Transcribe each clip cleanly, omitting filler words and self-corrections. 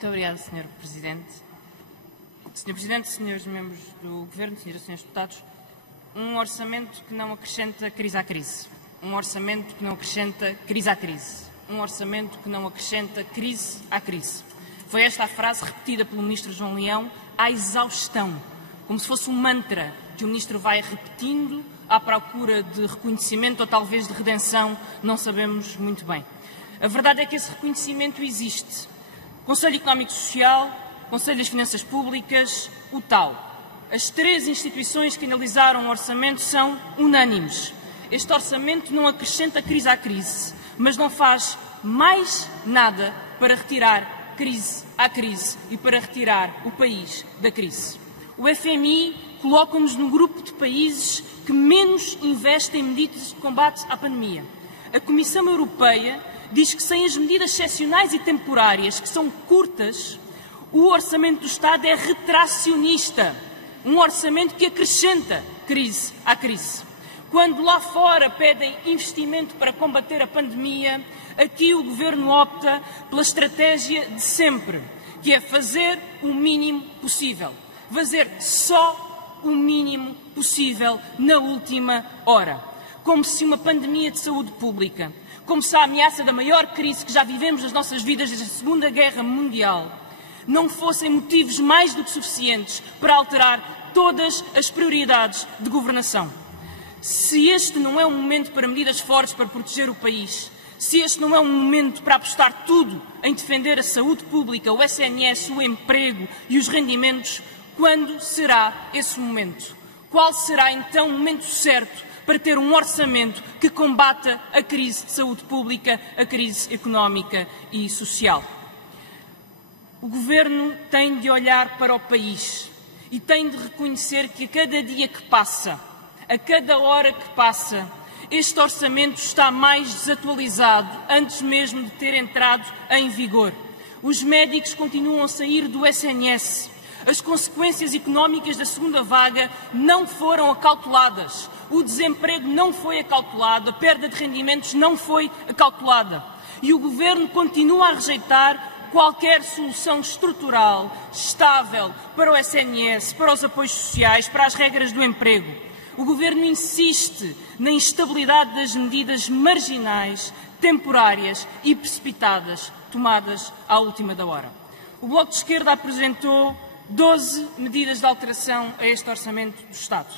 Muito obrigada, Sr. Presidente. Sr. Presidente, senhores membros do Governo, senhoras e senhores deputados, um orçamento que não acrescenta crise à crise. Um orçamento que não acrescenta crise à crise. Um orçamento que não acrescenta crise à crise. Foi esta a frase repetida pelo Ministro João Leão à exaustão, como se fosse um mantra que o Ministro vai repetindo à procura de reconhecimento ou talvez de redenção, não sabemos muito bem. A verdade é que esse reconhecimento existe. Conselho Económico e Social, Conselho das Finanças Públicas, o tal. As três instituições que analisaram o orçamento são unânimes. Este orçamento não acrescenta crise à crise, mas não faz mais nada para retirar crise à crise e para retirar o país da crise. O FMI coloca-nos no grupo de países que menos investem em medidas de combate à pandemia. A Comissão Europeia diz que sem as medidas excepcionais e temporárias, que são curtas, o orçamento do Estado é retracionista, um orçamento que acrescenta crise à crise. Quando lá fora pedem investimento para combater a pandemia, aqui o Governo opta pela estratégia de sempre, que é fazer o mínimo possível. Fazer só o mínimo possível na última hora. Como se uma pandemia de saúde pública, como se a ameaça da maior crise que já vivemos nas nossas vidas desde a Segunda Guerra Mundial, não fossem motivos mais do que suficientes para alterar todas as prioridades de governação. Se este não é um momento para medidas fortes para proteger o país, se este não é um momento para apostar tudo em defender a saúde pública, o SNS, o emprego e os rendimentos, quando será esse momento? Qual será então o momento certo para ter um orçamento que combata a crise de saúde pública, a crise económica e social? O Governo tem de olhar para o país e tem de reconhecer que a cada dia que passa, a cada hora que passa, este orçamento está mais desatualizado antes mesmo de ter entrado em vigor. Os médicos continuam a sair do SNS. As consequências económicas da segunda vaga não foram acauteladas. O desemprego não foi acautulado, a perda de rendimentos não foi acautulada. E o Governo continua a rejeitar qualquer solução estrutural, estável, para o SNS, para os apoios sociais, para as regras do emprego. O Governo insiste na instabilidade das medidas marginais, temporárias e precipitadas, tomadas à última da hora. O Bloco de Esquerda apresentou 12 medidas de alteração a este orçamento do Estado.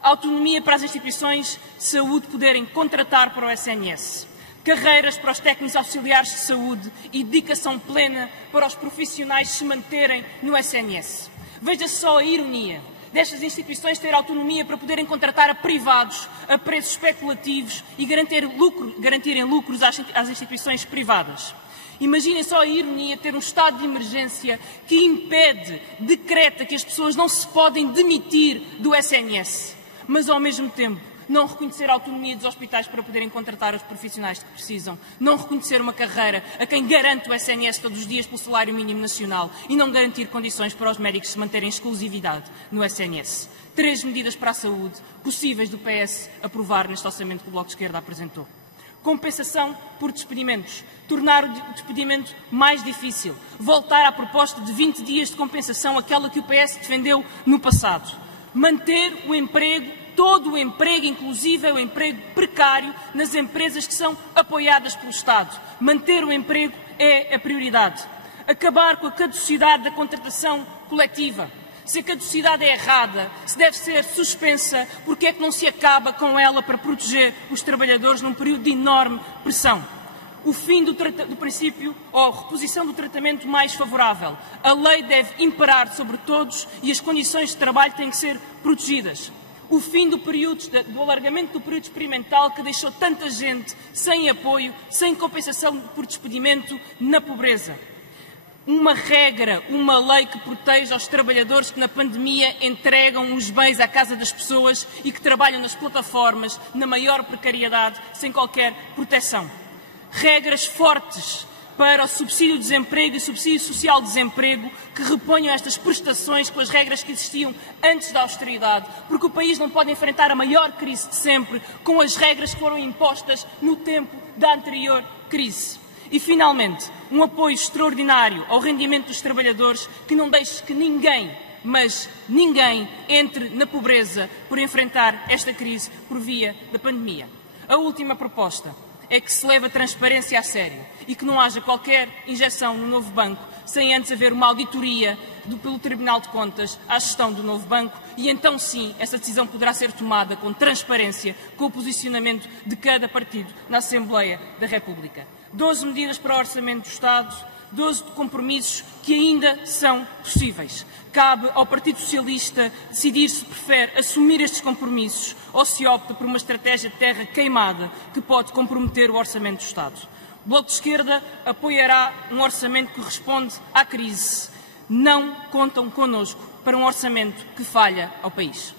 Autonomia para as instituições de saúde poderem contratar para o SNS. Carreiras para os técnicos auxiliares de saúde e dedicação plena para os profissionais se manterem no SNS. Veja só a ironia destas instituições ter autonomia para poderem contratar a privados a preços especulativos e garantirem lucros às instituições privadas. Imaginem só a ironia ter um estado de emergência que impede, decreta que as pessoas não se podem demitir do SNS, mas ao mesmo tempo não reconhecer a autonomia dos hospitais para poderem contratar os profissionais que precisam, não reconhecer uma carreira a quem garante o SNS todos os dias pelo salário mínimo nacional e não garantir condições para os médicos se manterem em exclusividade no SNS. 3 medidas para a saúde possíveis do PS aprovar neste orçamento que o Bloco de Esquerda apresentou. Compensação por despedimentos, tornar o despedimento mais difícil, voltar à proposta de 20 dias de compensação, aquela que o PS defendeu no passado, manter o emprego, todo o emprego, inclusive o emprego precário, nas empresas que são apoiadas pelo Estado. Manter o emprego é a prioridade. Acabar com a caducidade da contratação coletiva. Se a caducidade é errada, se deve ser suspensa, porque é que não se acaba com ela para proteger os trabalhadores num período de enorme pressão? O fim do princípio ou a reposição do tratamento mais favorável. A lei deve imperar sobre todos e as condições de trabalho têm que ser protegidas. O fim do alargamento do período experimental que deixou tanta gente sem apoio, sem compensação por despedimento, na pobreza. Uma regra, uma lei que proteja os trabalhadores que na pandemia entregam os bens à casa das pessoas e que trabalham nas plataformas na maior precariedade, sem qualquer proteção. Regras fortes para o subsídio de desemprego e o subsídio social de desemprego que reponham estas prestações com as regras que existiam antes da austeridade, porque o país não pode enfrentar a maior crise de sempre com as regras que foram impostas no tempo da anterior crise. E, finalmente, um apoio extraordinário ao rendimento dos trabalhadores que não deixe que ninguém, mas ninguém, entre na pobreza por enfrentar esta crise por via da pandemia. A última proposta é que se leve a transparência a sério e que não haja qualquer injeção no novo banco sem antes haver uma auditoria pelo Tribunal de Contas à gestão do novo banco e então sim essa decisão poderá ser tomada com transparência, com o posicionamento de cada partido na Assembleia da República. 12 medidas para o Orçamento do Estado, 12 compromissos que ainda são possíveis. Cabe ao Partido Socialista decidir se prefere assumir estes compromissos ou se opta por uma estratégia de terra queimada que pode comprometer o Orçamento do Estado. O Bloco de Esquerda apoiará um orçamento que responde à crise. Não contam connosco para um orçamento que falha ao país.